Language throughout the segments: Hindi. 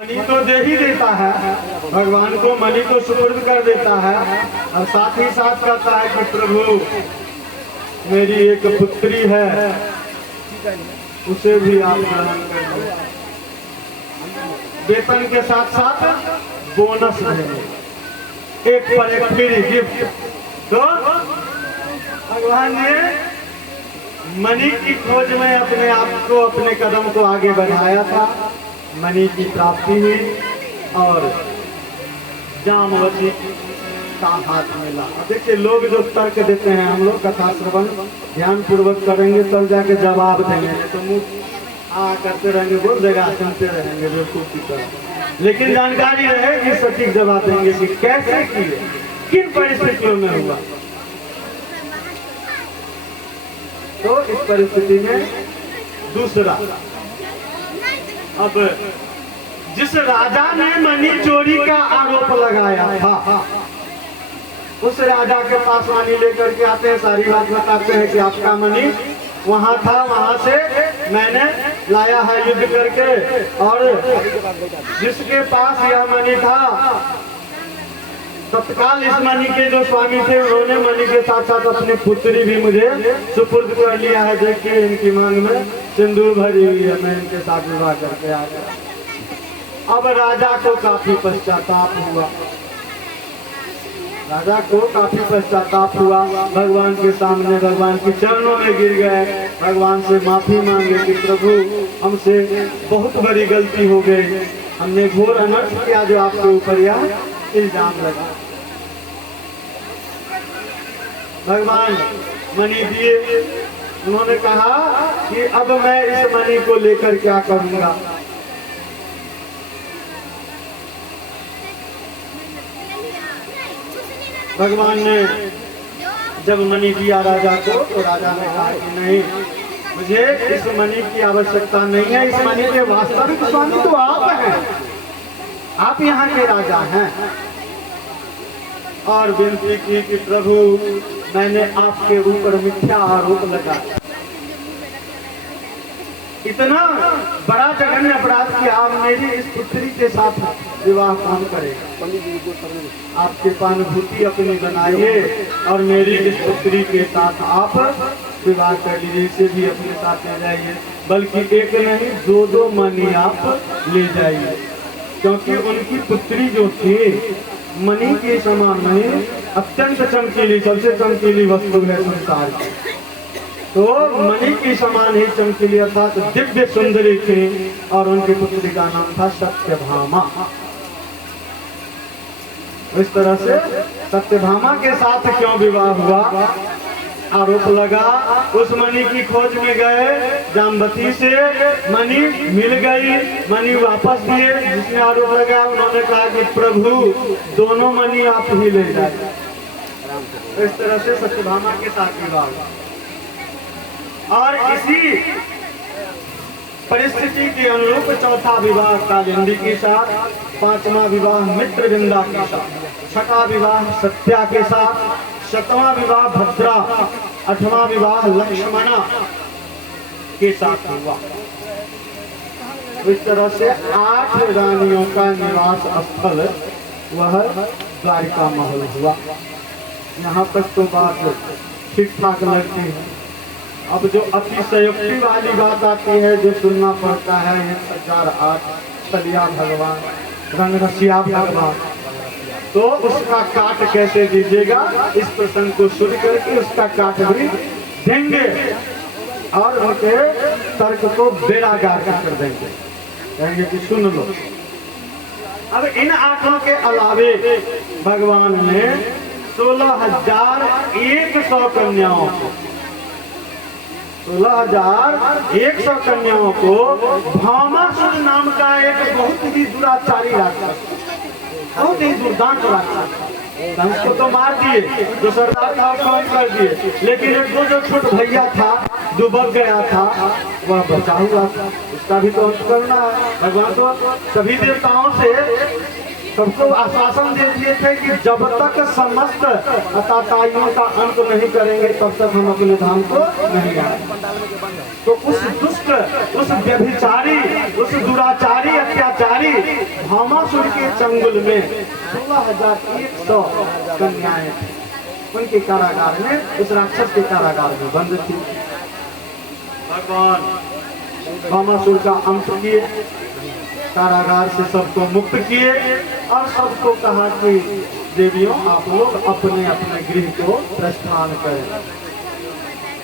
मणि तो दे ही देता है, भगवान को मणि तो सुपुर्द कर देता है और साथ ही साथ कहता है कि प्रभु मेरी एक पुत्री है, उसे भी आप ग्रहण कर लो। वेतन के साथ साथ बोनस देंगे, एक पर एक फ्री गिफ्ट। तो भगवान ने मणि की खोज में अपने आप को, अपने कदम को आगे बढ़ाया था। मणि की प्राप्ति हुई और जामवती का हाथ मिला। अब देखिए लोग जो तर्क देते हैं, हम लोग कथा श्रवण ध्यान पूर्वक करेंगे तब जाके जवाब देंगे, तो मुँह करते रहेंगे, बहुत जगह सुनते रहेंगे बेवकूफ की तरह। लेकिन जानकारी रहे कि सटीक जवाब देंगे कि कैसे किए, किन परिस्थितियों में हुआ। तो इस परिस्थिति में दूसरा, अब जिस राजा ने मणि चोरी का आरोप लगाया था, उस राजा के पास मणि लेकर के आते हैं, सारी बात बताते हैं कि आपका मणि वहां था, वहां से मैंने लाया है युद्ध करके, और जिसके पास यह मणि था तत्काल इस मणि के जो स्वामी थे उन्होंने मणि के साथ साथ अपनी पुत्री भी मुझे सुपुर्द कर लिया है। देखिए इनकी मांग में सिंदूर भरी हुई है, मैं इनके साथ विवाह करके आ गया। अब राजा को काफी पश्चाताप हुआ, राजा को काफी पश्चाताप हुआ, भगवान के सामने भगवान के चरणों में गिर गए, भगवान से माफी मांगे कि प्रभु हमसे बहुत बड़ी गलती हो गई, हमने घोर अनर्थ किया जो आपके ऊपर यह इल्जाम लगा। भगवान मणि दिए, उन्होंने कहा कि अब मैं इस मणि को लेकर क्या करूंगा। भगवान ने जब मणि दिया राजा को, तो राजा ने कहा कि नहीं, मुझे इस मणि की आवश्यकता नहीं है, इस मणि के वास्तविक स्वामी तो आप हैं, आप यहाँ के राजा हैं। और विनती की कि प्रभु मैंने आपके ऊपर मिथ्या आरोप लगाया, इतना बड़ा जघन्य अपराध कि आप मेरी इस पुत्री के साथ विवाह कौन करेगा। आपके पानुभूति अपनी बनाइए और मेरी इस पुत्री के साथ आप विवाह कर लीजिए, इसे भी अपने साथ ले जाइए, बल्कि एक नहीं दो मणि आप ले जाइए, क्योंकि उनकी पुत्री जो थी मणि के समान नहीं, अत्यंत चमकीली, सबसे चमकीली वस्तु है संसार की, तो मणि के समान ही चमकीली अर्थात दिव्य सुंदरी थी, और उनकी पुत्री का नाम था सत्यभामा। इस तरह से सत्यभामा के साथ क्यों विवाह हुआ, आरोप लगा। उस मणि की खोज में गए, जामवती से मणि मिल गई, मणि वापस दिए, जिसने आरोप लगा उन्होंने कहा कि प्रभु दोनों मणि आप ही ले जाए। इस तरह से सत्यभामा के साथ विवाह हुआ। और इसी परिस्थिति के अनुरूप चौथा विवाह कालिंदी के साथ, पांचवा विवाह मित्रविंदा के साथ, छठा विवाह सत्या के साथ, सातवां विवाह भद्रा, आठवां विवाह लक्ष्मणा के साथ हुआ। इस तरह से 8 रानियों का निवास स्थल वह द्वारिका महल हुआ। यहाँ तक तो बात ठीक ठाक लगती है। अब जो अतिशयोक्ति वाली बात आती है, जो सुनना पड़ता है, 1008 छलिया भगवान, रंगरसिया भगवान, तो उसका काट कैसे दीजिएगा, इस प्रसंग को सुन करके उसका काट भी देंगे और उनके तर्क को बेरागार कर देंगे, कहेंगे कि सुन लो। अब इन 8 के अलावे भगवान ने 16,100 कन्याओं को, 16,100 कन्याओं को भामासुर नाम का एक बहुत ही दुराचारी राक्षस, बहुत ही दुर्दांत राक्षस, उसको तो मार दिए, जो सरदार था उसको कर दिए, लेकिन एक जो छोट भैया था जो बच गया था वह बचा हुआ था, उसका भी तो अंत करना है। भगवान तो सभी देवताओं से सबको आश्वासन दे दिए थे कि जब तक समस्त अताताइयों का अंत नहीं करेंगे तब तक हम अपने धाम को नहीं आएंगे। तो उस दुष्ट, उस व्यभिचारी, उस दुराचारी अत्याचारी दुराचारी भामासुर के चंगुल में 16,100 कन्याएं थी। उनके कारागार में, उस राक्षस के कारागार में बंद थी। भगवान भामासुर का अंत किए, कारागार से सबको मुक्त किए और सबको कहा कि देवियों आप लोग अपने अपने गृह को प्रस्थान करें।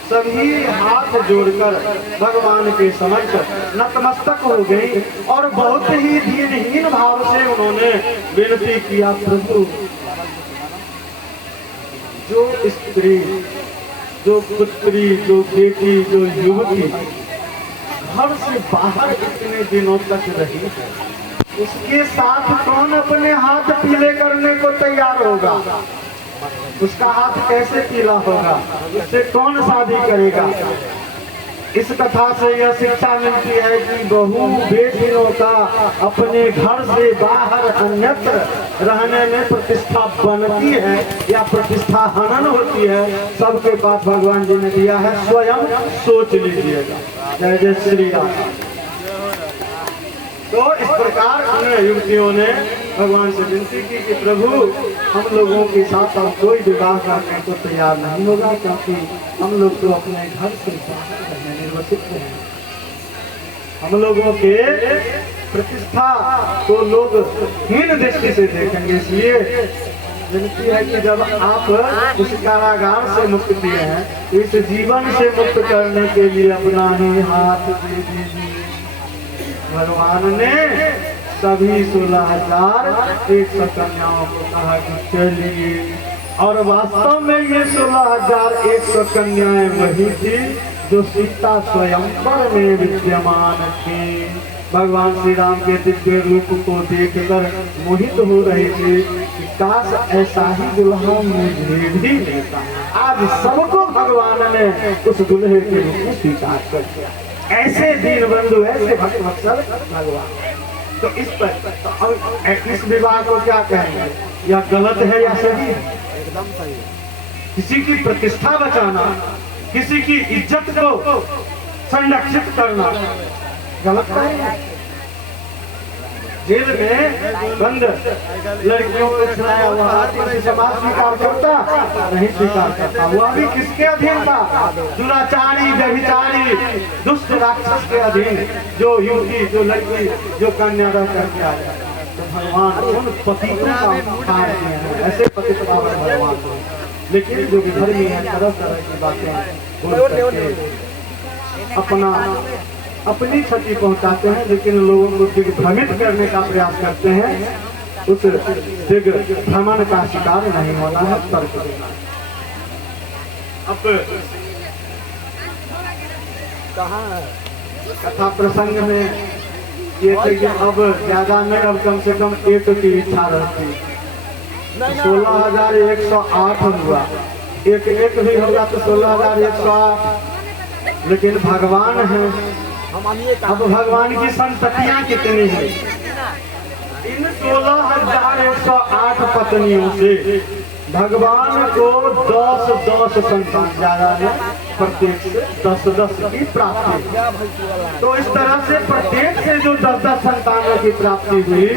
सभी हाथ जोड़कर भगवान के समक्ष नतमस्तक हो गई और बहुत ही दीनहीन भाव से उन्होंने विनती किया, प्रभु जो स्त्री, जो पुत्री, जो बेटी, जो युवती घर से बाहर इतने दिनों तक रही है, उसके साथ कौन अपने हाथ पीले करने को तैयार होगा? उसका हाथ कैसे पीला होगा? उससे कौन शादी करेगा? इस कथा से यह शिक्षा मिलती है कि बहू बेटियों का अपने घर से बाहर अन्यत्र रहने में प्रतिष्ठा बनती है या प्रतिष्ठा हनन होती है। सबके पास भगवान जी ने दिया है, स्वयं सोच लीजिएगा। जय जय श्री राम। तो इस प्रकार उन युवतियों ने भगवान से विनती की कि प्रभु हम लोगों के साथ अब कोई विवाह करने को तैयार नहीं होगा, क्योंकि हम लोग तो अपने घर से बाहर रहने निर्वसित हैं। हम लोगों के प्रतिष्ठा को लोग हीन दृष्टि से देखेंगे, इसलिए विनती है कि जब आप उस कारागार से मुक्त किए हैं, इस जीवन से मुक्त करने के लिए अपना ही हाथ दे दीजिए। भगवान ने सभी 16,100 कन्याओं को कहा कि चलिए, और वास्तव में ये 16,100 कन्याएं वही थी जो सीता स्वयंवर में विद्यमान थी। भगवान श्री राम के दिव्य रूप को देखकर मोहित हो रहे थे कि काश ऐसा ही दुल्हा मुझे भी मिलता। आज सबको भगवान ने उस दुल्हे के रूप में स्वीकार कर दिया। ऐसे दीन बंधु, ऐसे भक्त वत्सल भगवान। तो इस पर तो अब इस विवाह को क्या कहेंगे? यह गलत है या सही है? एकदम सही है। किसी की प्रतिष्ठा बचाना, किसी की इज्जत को संरक्षित करना गलत है। जेल में बंद लड़कियों को छुड़ाया हुआ समाज स्वीकार करता नहीं, स्वीकार करता। वह भी किसके अधीन था? दुराचारी, व्यभिचारी, दुष्ट राक्षस के अधीन जो युवती, जो लड़की, जो कन्या रह करके आ जाए। तो भगवान उन पतितों का उपकार किए हैं, ऐसे पतित पावन भगवान को। लेकिन जो विधर्मी है, तरह तरह की बातें बोल करके अपना अपनी क्षति पहुंचाते हैं, लेकिन लोगों को दिग्भ्रमित करने का प्रयास करते हैं। उस दिग्भ्रमण का शिकार नहीं होना है, तर्क देना। अब कहाँ कथा प्रसंग में ये थे कि अब ज्यादा में अब कम से कम एक की इच्छा रहती। 16,108 हुआ, एक भी होगा तो 16,108। लेकिन भगवान है, अब भगवान की संततियां कितनी है? इन 16,108 पत्नियों से भगवान को 10-10 संतान, ज्यादा है प्रत्येक से 10-10 की प्राप्ति। तो इस तरह से प्रत्येक से जो 10-10 संतानों की प्राप्ति हुई,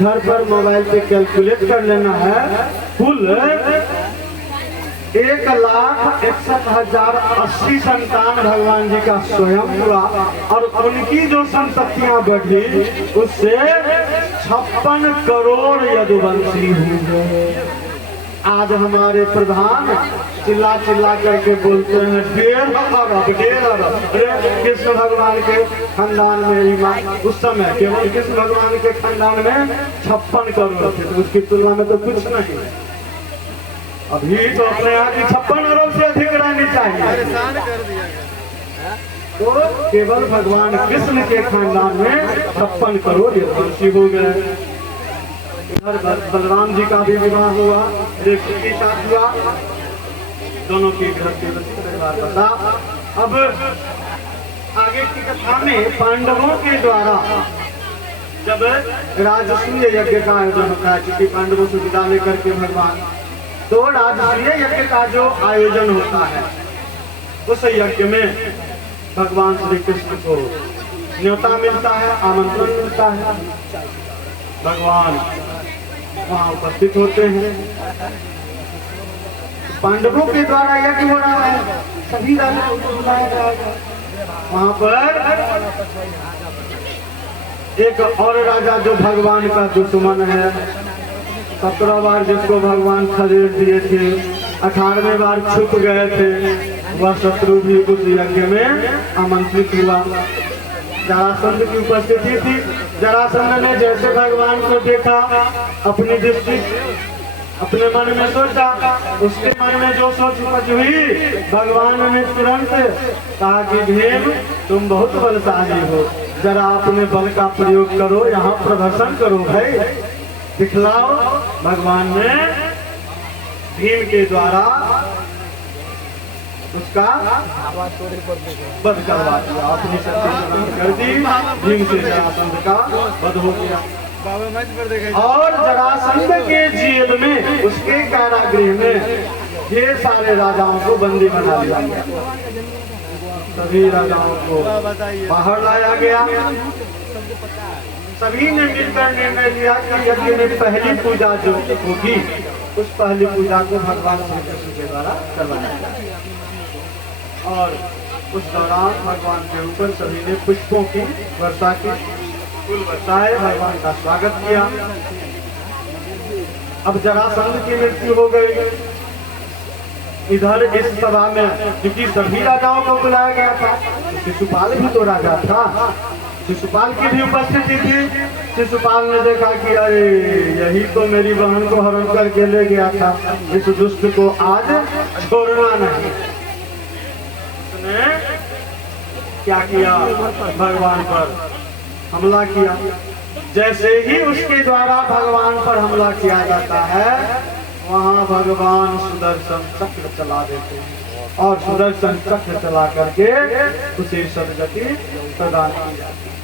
घर पर मोबाइल पे कैलकुलेट कर लेना है। कुल 1,61,080 संतान भगवान जी का स्वयं हुआ, और उनकी जो संततियां बढ़ी उससे 56 करोड़ यदुवंशी हुए। आज हमारे प्रधान चिल्ला चिल्ला करके बोलते हैं 1,5 अरब। कृष्ण भगवान के खानदान में उस समय केवल कृष्ण भगवान के खानदान में 56 करोड़ थे, तो उसकी तुलना में तो कुछ नहीं। अभी तो अपने यहाँ की 56 अरब से अधिक रहनी चाहिए। तो केवल भगवान कृष्ण के खानदान में 56 करोड़ यदुवंशी हो गए। इधर बलराम जी का भी विवाह हुआ, रेखा के साथ हुआ, दोनों की गृहस्थी बता। अब आगे की कथा में पांडवों के द्वारा जब राजसूय यज्ञ का आयोजन होता है, क्योंकि पांडवों से विदा लेकर के भगवान, तो राजसूय यज्ञ का जो आयोजन होता है, उस यज्ञ में भगवान श्री कृष्ण को न्योता मिलता है, आमंत्रण मिलता है, भगवान वहाँ उपस्थित होते हैं। पांडवों के द्वारा यज्ञ हो रहा है, सभी राजाओं को बुलाया जाएगा। वहाँ पर एक और राजा जो भगवान का दुश्मन है, 17 बार जिसको भगवान खदेड़ दिए थे, 18वें बार छुप गए थे, वह शत्रु भी उस यज्ञ में आमंत्रित हुआ। जरासंध की उपस्थिति थी। जरासंध ने जैसे भगवान को देखा, अपनी दृष्टि अपने मन में सोचा, उसके मन में जो सोच उपज हुई, भगवान ने तुरंत कहा कि भीम तुम बहुत बलशाली हो, जरा अपने बल का प्रयोग करो, यहाँ प्रदर्शन करो भाई, दिखलाओ। भगवान ने भीम के द्वारा उसका वध करवा दिया, अपनी शक्ति कर दी, भीम से जरासंध का वध हो गया। और जरासंध के जेल में, उसके कारागृह में ढेर सारे राजाओं को बंदी बना लिया गया। सभी राजाओं को बाहर लाया गया। सभी ने मिलकर निर्णय लिया कि यज्ञ में पहली पूजा जो होगी, उस पहली पूजा को भगवान श्री कृष्ण के द्वारा करवाया जाए। और उस दौरान भगवान के ऊपर सभी ने पुष्पों की वर्षा की, फूल बरसाए, भगवान का स्वागत किया। अब जरासंध की मृत्यु हो गई। इधर इस सभा में क्योंकि सभी राजाओं को बुलाया गया था, शिशुपाल भी तो राजा था, शिशुपाल की भी उपस्थिति थी। शिशुपाल ने देखा कि अरे यही तो मेरी बहन को हरण करके ले गया था, इस दुष्ट को आज छोड़ना नहीं। उसने क्या किया, भगवान पर हमला किया। जैसे ही उसके द्वारा भगवान पर हमला किया जाता है, वहाँ भगवान सुदर्शन चक्र चला देते हैं और सुदर्शन चक्र चला करके उसे सदगति प्रदान की जाती है,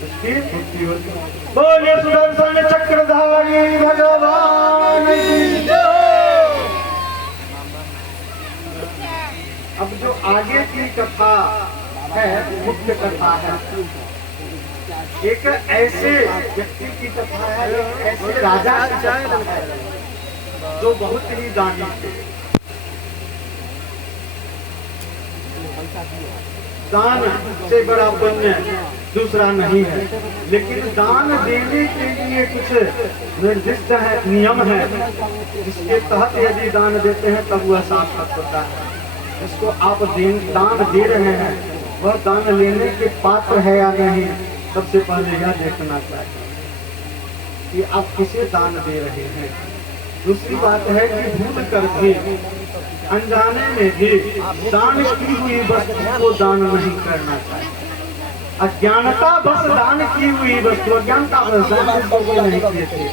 उसकी मुक्ति होती है। बोले सुदर्शन चक्रधारी भगवान की जय। अब जो आगे की कथा है, मुख्य कथा है, एक ऐसे व्यक्ति की कथा है, एक ऐसे राजा की कथा है जो बहुत ही दानी थे। दान से बड़ा पुण्य दूसरा नहीं है, लेकिन दान देने के लिए कुछ निर्दिष्ट है, नियम है, जिसके तहत यदि दान देते हैं तब वह सार्थक होता है। जिसको आप दान दे रहे हैं वह दान लेने के पात्र है या नहीं, सबसे पहले यह देखना चाहिए कि आप किसे दान दे रहे हैं। दूसरी बात है कि भूल कर भी, अनजाने में भी दान की हुई वस्तु को दान नहीं करना चाहिए। अज्ञानता बस दान की हुई वस्तु, अज्ञानता बस दान को कोई नहीं किए थे।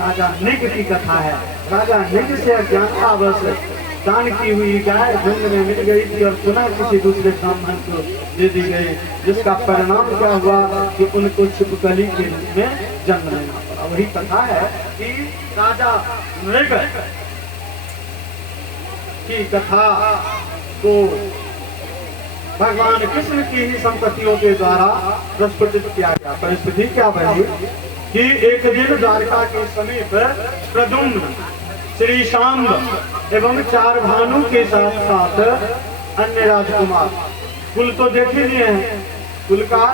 राजा निग की कथा है। राजा निग से अज्ञानता बस दान की हुई गाय जंगल में मिल गई थी और पुनः किसी दूसरे ब्राह्मण को दे दी गई, जिसका परिणाम क्या हुआ कि उनको छिपकली के रूप में जन्म लेना पड़ा। वही कथा है कि राजा मृग की कथा को भगवान कृष्ण की ही संपत्तियों के द्वारा प्रस्फुटित किया गया। परिस्थिति क्या बनी कि एक दिन द्वारका के समीप प्रद्युम्न, श्री शांब एवं 4 भानु के साथ साथ अन्य राजकुमार, कुल तो देख ही लिए हैं, कुल का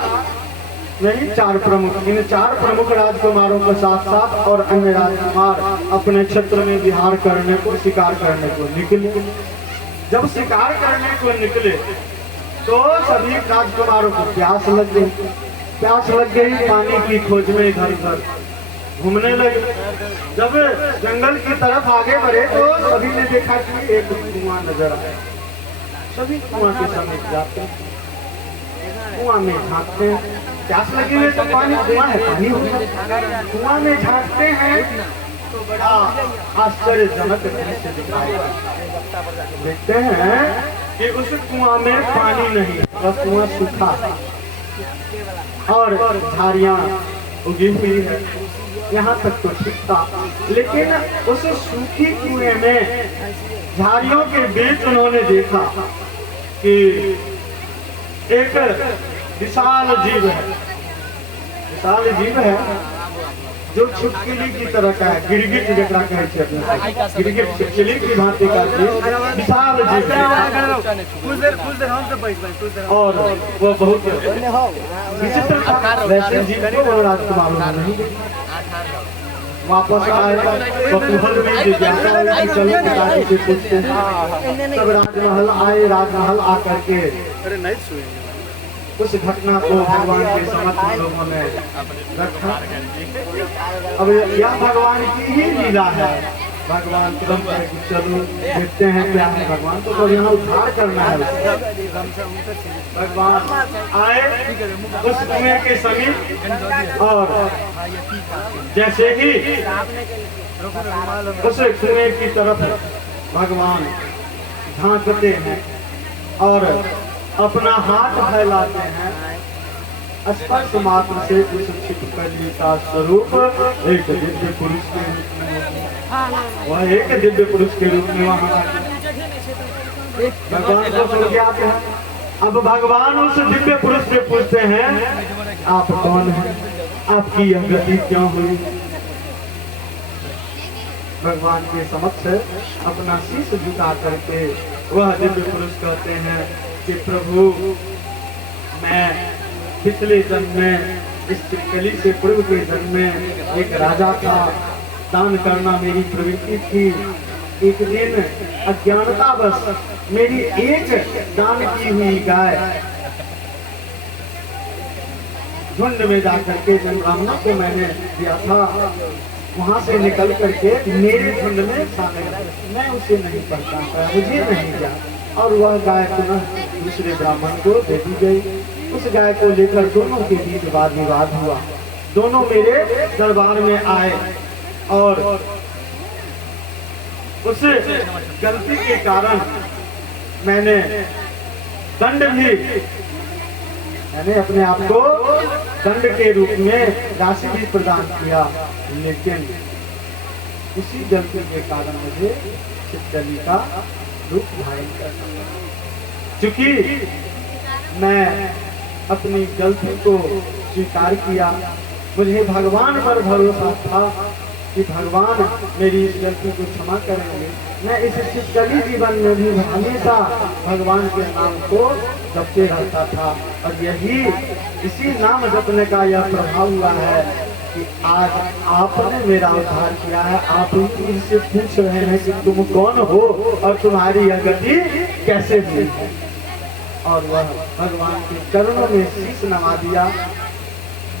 नहीं 4 प्रमुख, इन 4 प्रमुख राजकुमारों के साथ साथ और अन्य राजकुमार अपने क्षेत्र में विहार करने को, शिकार करने को निकले। जब शिकार करने को निकले तो सभी राजकुमारों को प्यास लग गई। प्यास लग गई, पानी की खोज में इधर उधर घूमने लगे। जब जंगल की तरफ आगे बढ़े तो सभी ने देखा कि एक कुआं नजर आया। सभी कुआं के समीप जाते हैं, कुआं में झांकते हैं। प्यास लगी हुई तो पानी, कुआं है पानी होगा। कुआं में झांकते हैं तो बड़ा आश्चर्यजनक दृश्य दिखाई देता है। देखते हैं कि उस कुआं में पानी नहीं, बस कुआं सूखा है और झाड़ियां उगी हुई है। यहाँ तक तो ठीक था, लेकिन उस सूखी कुएं में झाड़ियों के बीच उन्होंने देखा कि एक विशाल जीव है, विशाल जीव है जो छिपकली की तरह का है, गिरगिट जकरा कहै छै अपने, गिरगिट छिपकली की भांति का जीव, विशाल जीव है। और वो बहुत विचित्र था, वैसे जीव को वनराज को मालूम नहीं। वापस आए कौतूहल में जिज्ञासा हुई, चलो पिताजी से पूछते हैं। तब राजमहल आए, राजमहल आकर के उस घटना को भगवान के समक्ष लोगों ने रखा। अब यह भगवान की ही लीला है। भगवान तुरंत चलो देखते हैं क्या है। भगवान को तो यहाँ उद्धार करना है। भगवान आए उस कुएं के समीप और जैसे ही उस कुएं की तरफ भगवान झांकते हैं और अपना हाथ फैलाते हैं, स्पर्श मात्र से उस छिपकली का स्वरूप एक दिव्य पुरुष के रूप में, वह एक दिव्य पुरुष के रूप में वहां भगवान को सुन के आते हैं। अब भगवान उस दिव्य पुरुष से पूछते हैं, आप कौन हैं, आपकी यह गति क्यों हुई। भगवान के समक्ष अपना शीश झुका करके वह दिव्य पुरुष कहते हैं कि प्रभु, मैं पिछले जन्म में इस छिपकली से पूर्व के जन्म में एक राजा था, दान करना मेरी प्रवृत्ति थी। एक दिन अज्ञानतावश मेरी एक दान की हुई गाय झुंड में जाकर के जन ब्राह्मणों को मैंने दिया था, वहां से निकल करके मेरे झुंड में शामिल, मैं उसे नहीं पढ़ता था, मुझे नहीं जा, और वह गाय पुनः दूसरे ब्राह्मण को दे दी गई। उस गाय को लेकर दोनों के बीच वाद विवाद हुआ। दोनों मेरे दरबार में आए और उस गलती के कारण मैंने दंड भी, मैंने अपने आप को दंड के रूप में राशि भी प्रदान किया, लेकिन उसी गलती के कारण मुझे छिपकली का रूप धारण करना। चूंकि मैं अपनी गलती को स्वीकार किया, मुझे भगवान पर भरोसा था कि भगवान मेरी इस गलती को क्षमा करेंगे। मैं इस छिपकली जीवन में भी हमेशा भगवान के नाम को जपते रहता था, और यही इसी नाम जपने का यह प्रभाव हुआ है कि आज आपने मेरा उद्धार किया है। आप इनसे पूछ रहे हैं कि तुम कौन हो और तुम्हारी यह गति कैसे हुई है, और वह भगवान के चरणों में शीश नवा दिया।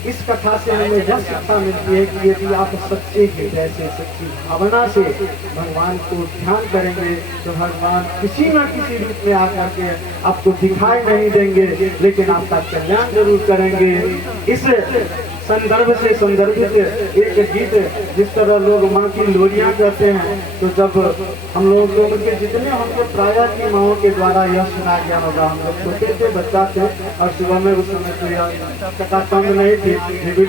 इस कथा से हमें यह शिक्षा मिलती है कि यदि आप सच्चे हृदय से, सच्ची भावना से भगवान को ध्यान करेंगे तो भगवान किसी न किसी रूप में आकर के आपको दिखाई नहीं देंगे, लेकिन आपका कल्याण जरूर करेंगे। इस संदर्भ से संदर्भित एक गीत, जिस तरह लोग माँ की लोरियां कहते हैं, तो जब हम लोग के जितने हमको प्रायः की माओं के द्वारा यह सुना गया होगा। हम लोग छोटे थे, बच्चा थे, और सुबह में उस समय तो यह कथाकंद नहीं थी,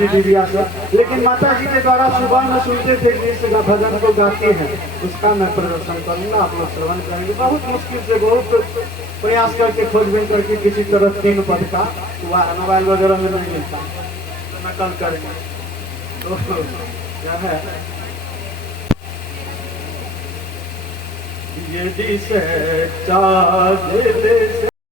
डिबिया से, लेकिन माता जी के द्वारा सुबह में सुनते थे कि इस भजन को गाते हैं, उसका मैं प्रदर्शन करूँगा, आप लोग श्रवण करेंगे। बहुत मुश्किल से, बहुत प्रयास करके, खोजबीन करके किसी तरह 3 पद का मोबाइल वगैरह में नहीं मिलता, नकल करेंगे तो क्या है, यदि से